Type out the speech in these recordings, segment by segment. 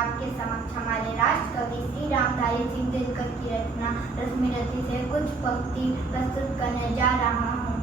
आपके समक्ष हमारे राष्ट्र कवि श्री रामधारी सिंह दिनकर की रचना रश्मिरथी से कुछ पंक्ति प्रस्तुत करने जा रहा हूँ।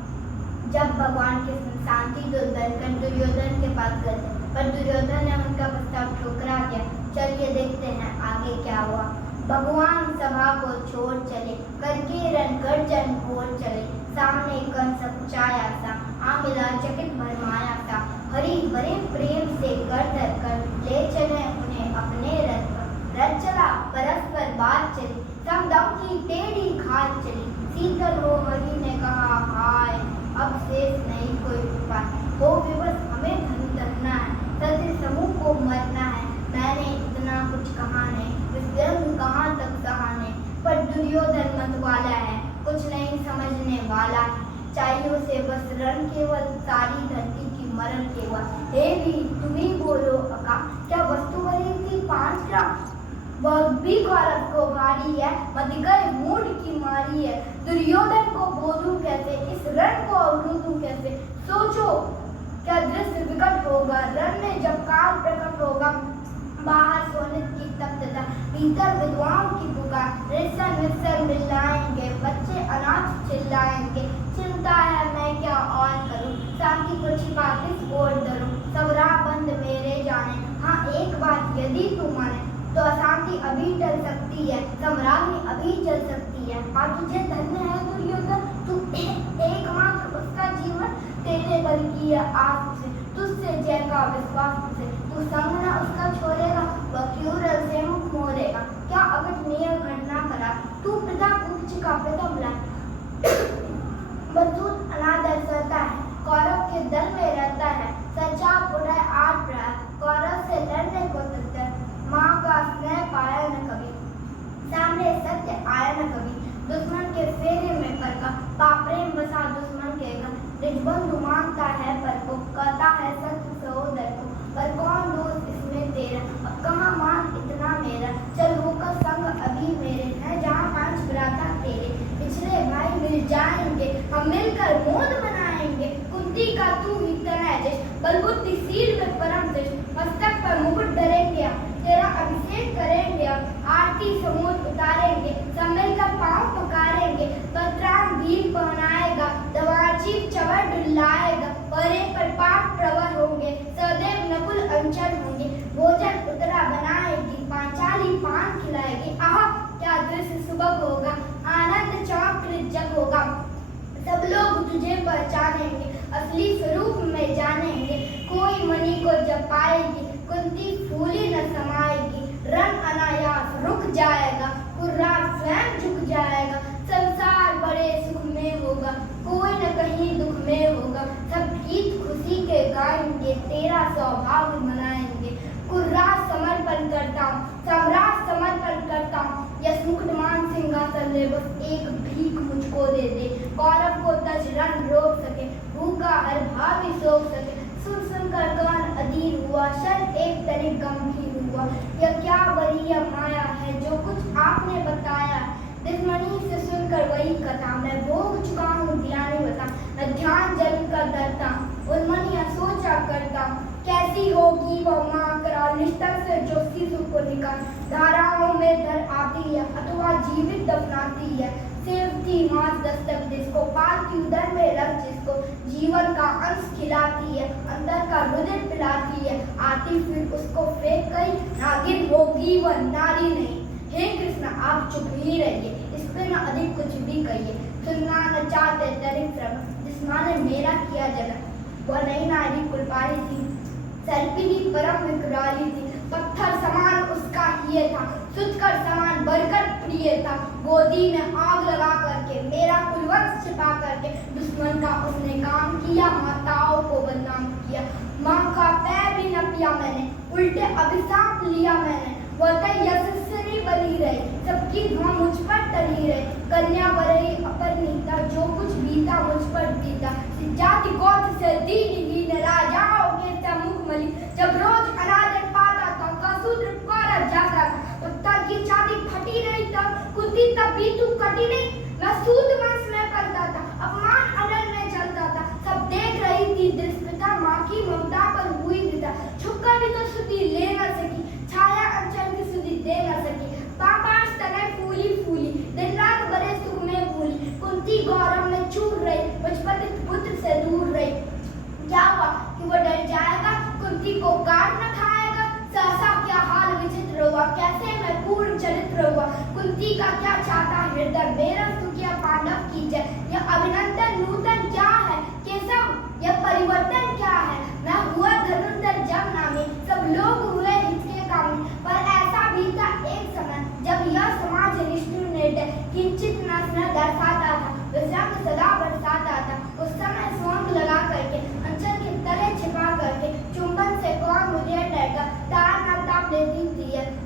जब भगवान कृष्ण शांति दूत बनकर दुर्योधन के पास गए पर दुर्योधन ने उनका प्रस्ताव ठुकरा दिया। चलिए देखते हैं आगे क्या हुआ। भगवान सभा को छोड़ चले, करके रण गर्जन ओर चले। सामने कंस छाया सा, आ मिला चकित भरमाया सा। हरि बड़े प्रेम से कर धर कर ले चले उन्हें अपने रथ पर। रथ चला परस्पर बात चली, समदम की टेढ़ी खाल चली। शीतल हो हरि ने कहा हाय, अब शेष नहीं कोई उपाय। हो विवश हमें धन धरना है, सत्य समूह को मरना है। मैंने इतना कुछ कहा नहीं, विक्रम कहाँ तक सहा नहीं। पर दुर्योधन मत वाला है, कुछ नहीं समझने वाला है। चाहिए उसे बस रण केवल, सारी धरती की मरण केवल। हे भी तुम ही बोलो अका, क्या वस्तु भरी थी 5 ग्राम? वह भी कौरव को भारी है, मत गए मूड की मारी है। दुर्योधन को बोलूं कैसे, इस रण को अवरूधूं कैसे? सोचो क्या दृश्य विकट होगा, रण में जब काल प्रकट होगा। बाहर सोने की तप्तता, भीतर विधवाओं की पुकार। रेशम मिक्सर मिलाएंगे, बच्चे अनाथ चिल्लाएंगे। चिंता है मैं क्या और करूं, शांति को छिपा किस ओर धरूं। सब राह बंद मेरे जाने, हाँ एक बात यदि तू माने, तो अशांति अभी टल सकती है, सम्राज्ञी अभी चल सकती है। और तुझे धन्य है दुर्योधन, तू एकमात्र उसका जीवन तेरे बल की आस से। तुझसे जय का विश्वास से, तू संग न उसका छोड़ेगा, वह क्रूर से मुख मोड़ेगा। क्या अघटनीय घटना करा, तू पिता पूछ का पिता बुला। बंधुत अनादर सहता है, कौरव के दल में रहता है। सच्चा उड़ाए आठ प्रहर, कौरव से लड़ने को तत्पर। माँ का स्नेह पाया न कभी, सामने सत्य आया न कभी। दुश्मन के फेरे में परका, पाप्रेम बसा दुश्मन के घर। बंधु मानता है पर को, कहता है सत्य सहोदर को। पर कौन दोस्त इसमें तेरा, अब कहाँ मान इतना मेरा। चल होकर संग अभी मेरे हैं, जहाँ 5 भ्राता तेरे। पिछले भाई मिल जाएंगे, हम मिलकर मोद मनाएंगे। कुंती का तू ही तनय, बलबुद्धि सिर में परम देश। मस्तक पर मुकुट धरेंगे, तेरा अभिषेक करेंगे। आरती समूह उतारेंगे, सब मिलकर पाँव पकारेंगे। पत्राम भीम पहनाएगा, दवाचीप चवर डुलाएगा। परे पर पाप प्रवर होंगे, सदैव नकुल अंचल होंगे। भोजन उतरा बनाएगी, पांचाली पान खिलाएगी। आह क्या दृश्य सुबह होगा, आनंद चौकृत जग होगा। सब लोग तुझे पहचानेंगे, असली स्वरूप में जानेंगे। कोई मणि को जब पाएगी, कुंती फूली न समाएगी। रण अनायास रुक जाएगा, कुर्राज स्वयं झुक जाएगा। संसार बड़े सुख में होगा, कोई न कहीं दुख में होगा। सब गीत खुशी के गाएंगे, तेरा सौभाग्य मनाएंगे। कुर्राज समर्पण करता हूँ, सम्राट समर्पण करता हूँ। यस मुकुटमान सिंहासन ले, बस एक भीख मुझको दे दे। कौरव को तज रण रोक सके, भूखा हर भावी सोख सके। सुन सुनकर गान अधीर हुआ, शर एक तनिक गंभीर हुआ। यह क्या बड़ी माया है जो कुछ आपने बताया। दिलमणि से सुनकर वही कथा, मैं भोग चुका हूँ ध्यान बता। मैं ध्यान जल कर डरता, उन्मनिया सोचा करता। कैसी होगी वह माँ करा, निष्ठा से जो शिशु को निकाल। धाराओं में धर आती है, अथवा जीवित दफनाती है। सेवती मांस दस्तक जिसको, पालती उदर में रख जिसको। जीवन का अंश खिलाती है, अंदर का रुधिर पिलाती है। आती फिर उसको फेंक गई, नागिन होगी वह नारी नहीं। हे कृष्ण आप चुप ही रहिए, इस पे न अधिक कुछ भी कहिए। सुनना न चाहते तनिक श्रम, जिस माँ ने मेरा किया जन्म। वह नई नारी कुलपारी थी, सर्पिनी परम विकराली थी। पत्थर समान उसका हिय था, सुचकर समान बढ़कर प्रिय था। गोदी में आग लगा करके, मेरा कुलवंश छिपा करके। दुश्मन का उसने काम किया, माताओं को बदनाम किया। माँ का पैर भी न पिया मैंने, उल्टे अभिशाप लिया मैंने। वह तो यशस्वी बनी रही, सबकी धुआं मुझ पर टली रही। कन्या बरही अपरिणीता, जो कुछ बीता मुझ पर बीता। जाति गोत्र से दीनहीन, राजाओं के मुख मली। जब रोज अनादर पाता था, कसूत्र कौरव जाता था। तब तक की छाती फटी रही, तब कुंती तब भी तू कटी नहीं। मैं सूद वंश में पलता था, अपमान अनल में चलता था। सब देख रही थी दृष्टता, माँ की ममता पर हुई विदा। छुपकर भी तो सुधी ले न सकी, छाया कैसे मैं पूर्ण चरित्र हुआ। कुंती का क्या चाहता हृदय, मेरा सुखिया पांडव की जय। यह अभिनंदन नूतन क्या है, केशव यह परिवर्तन क्या है। मैं हुआ धनुर्धर जब नामी, सब लोग हुए हिचके कामी। पर ऐसा भी था एक समय, जब यह समाज निष्ठुर निर्दय किंचित न दर्शाता था, विश्राम सदा बरसाता था। उस समय सोंग लगा करके, अंचल के तले छिपा करके, चुंबन से कौन मुझे डरता, तार न ताप लेती थी।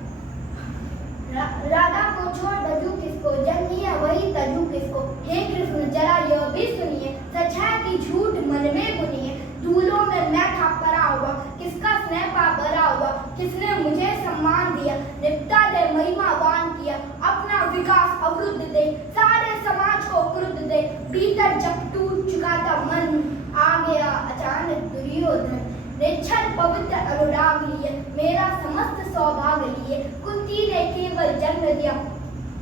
राधा को छोड़ बजू किसको, जन्मी है वही तजू किसको। हे कृष्ण जरा यह भी सुनिए, सच है कि झूठ मन में बुनिए। धूलों में मैं था परा हुआ, किसका स्नेह पा भरा हुआ। किसने मुझे सम्मान दिया, निपटा दे महिमावान किया। अपना विकास अवरुद्ध दे, सारे समाज को क्रुद्ध दे। भीतर जब टूट चुका था मन, आ गया अचानक दुर्योधन। निश्चल पवित्र अनुराग लिए, मेरा समस्त सौभाग्य लिए। कुंती ने केवल जन्म दिया,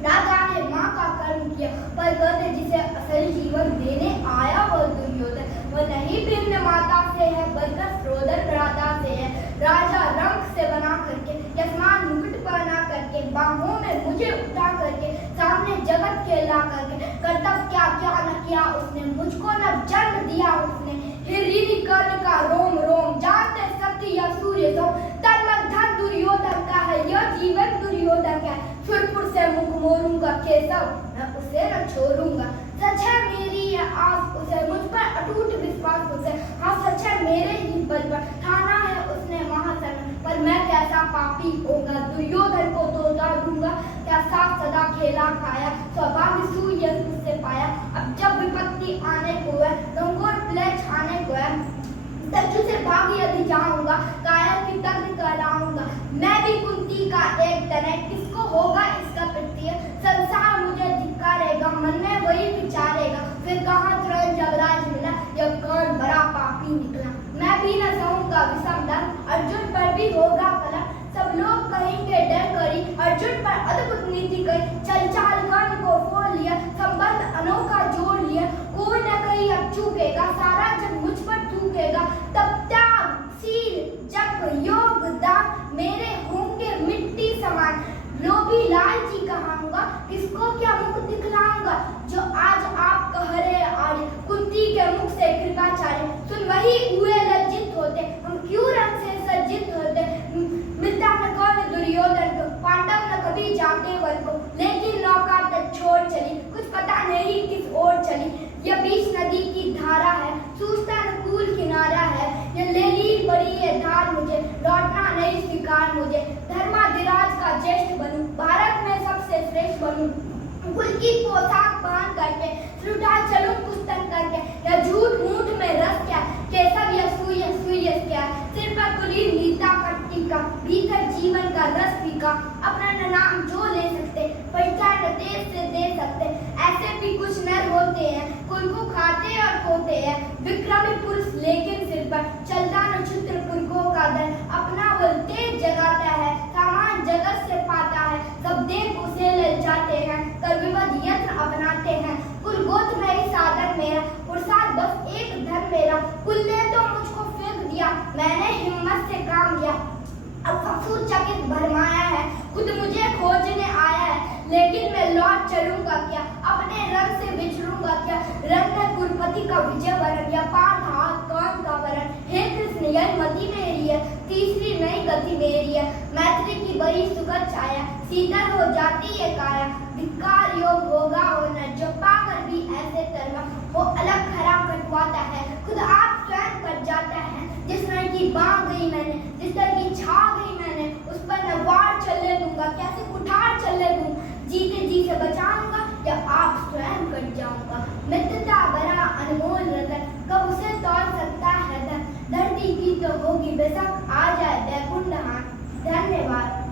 राधा ने माँ का कर्म किया। पर कहते जिसे असल जीवन देने आया वह दुर्योधन, वह नहीं भिन्न माता से है बल्कि स्रोदन भ्राता से है। राजा रंग से बना करके, यजमान मुकुट पहना करके, बाहों में मुझे उठा करके, सामने जगत के ला करके, कर्तव्य क्या क्या न किया उसने, मुझको न जन्म दिया उसने। हिरनी कर्ण का रोम रोम, जानते सत्य या सूर्य सो। तन मन धन दुर्योधन का है, यह जीवन दुर्योधन का है। सुरपुर से मुख मोरूंगा केशव, मैं उसे न छोड़ूंगा। सच है मेरी यह आस उसे, मुझ पर अटूट विश्वास उसे। हाँ सच है मेरे ही बल पर ठाना है उसने महासन। पर मैं कैसा पापी होगा, दुर्योधन को तो उतार दूंगा। क्या साथ सदा खेला खाया, सौभाग्य सूर्य उससे पाया। अब जब विपत्ति आने को है, लंगोर प्ले छाने को है, तज्जु से भाग यदि जाऊंगा, कायर की तंग कहलाऊंगा। मैं भी कुंती का एक तनय, किसको होगा इसका प्रत्यय। संसार मुझे धिक्कारेगा, मन में वही विचारेगा। फिर कहाँ तुरंत जबराज मिला, यह कौन बड़ा पापी निकला। मैं भी न सहूंगा विषम दंड, अर्जुन पर भी होगा कलंक। सब लोग कहेंगे डर करी, अर्जुन पर अद्भुत नीति कही। चल चाल कर्ण को फोड़ लिया, संबंध अनोखा जोड़ लिया। कोई न कहीं अब चूकेगा, सारा जग मुझ पर थूकेगा। तब त्याग शील जप योग दान, मेरे होंगे मिट्टी समान। लोभी लालची कहाऊंगा, किसको क्या मुख दिखलाऊंगा। जो आज आप कह रहे आर्य, कुंती के मुख से कृपाचार्य। सुन वही हुए लज्जित होते, हम क्यों रंग से सज्जित होते। मिलता न कौन दुर्योधन को, पांडव न कभी जाते वन को। लेकिन नौका तक छोड़ चली, कुछ पता नहीं किस ओर चली। यह बीच नदी की धारा है, सूझता न कूल किनारा है। यह ले ली बड़ी ये धार मुझे, लौटना नहीं स्वीकार मुझे। धर्माधिराज का ज्येष्ठ बनूं, भारत में सबसे श्रेष्ठ बनूं। कुल की पोशाक पहन करके, सुधा चलूं पुस्तक करके। यह झूठ मूठ में रस क्या, केशव यह सूर्य क्या। सिर पर कुलीन नीता का टीका, भीतर जीवन का रस फीका। अपना नाम जो ले सकते, परिचय न देश से दे सकते। ऐसे भी कुछ नर होते हैं, कुल को खाते और खोते हैं। विक्रमी पुरुष लेकिन सिर पर चलता न क्षुद्र पुरखों का दल। अपना बल तेज जगाता है, सामान जगत से पाता है। सब देख उसे ललचाते हैं, कर विविध यत्न अपनाते हैं। कुल गोत्र में ही साधन मेरा, पुरुषार्थ बस एक धन मेरा। कुल ने तो मुझको फेंक दिया, मैंने हिम्मत से काम लिया। अब फसूद चकित भरमाया है, खुद मुझे खोजने आया है। लेकिन मैं लौट चलूंगा क्या, अपने रंग से बिछड़ूंगा क्या। रंग में कुलपति का विजय वरण, या पार हाथ कौन का वरण। हे कृष्ण यह मति मेरी है, तीसरी नई गति मेरी है। मैत्री की बड़ी सुखद छाया, शीतल हो जाती है काया। धिक्कार योग होगा होना, जो पाकर भी ऐसे तरवा। वो अलग खरा कटवाता है, खुद आप स्वयं कट जाता है। जिस तरह की बांध गई मैंने, जिस तरह की छा गई मैंने, उस पर न वार चलने दूंगा, कैसे कुठार चलने दूं। जीते जी से बचाऊंगा, या आप स्वयं कट जाऊंगा। मित्रता बड़ा अनमोल रतन, कब उसे तोड़ सकता है धन। धरती की तो होगी बेशक, आ जाए बैकुंठ हाथ। धन्यवाद।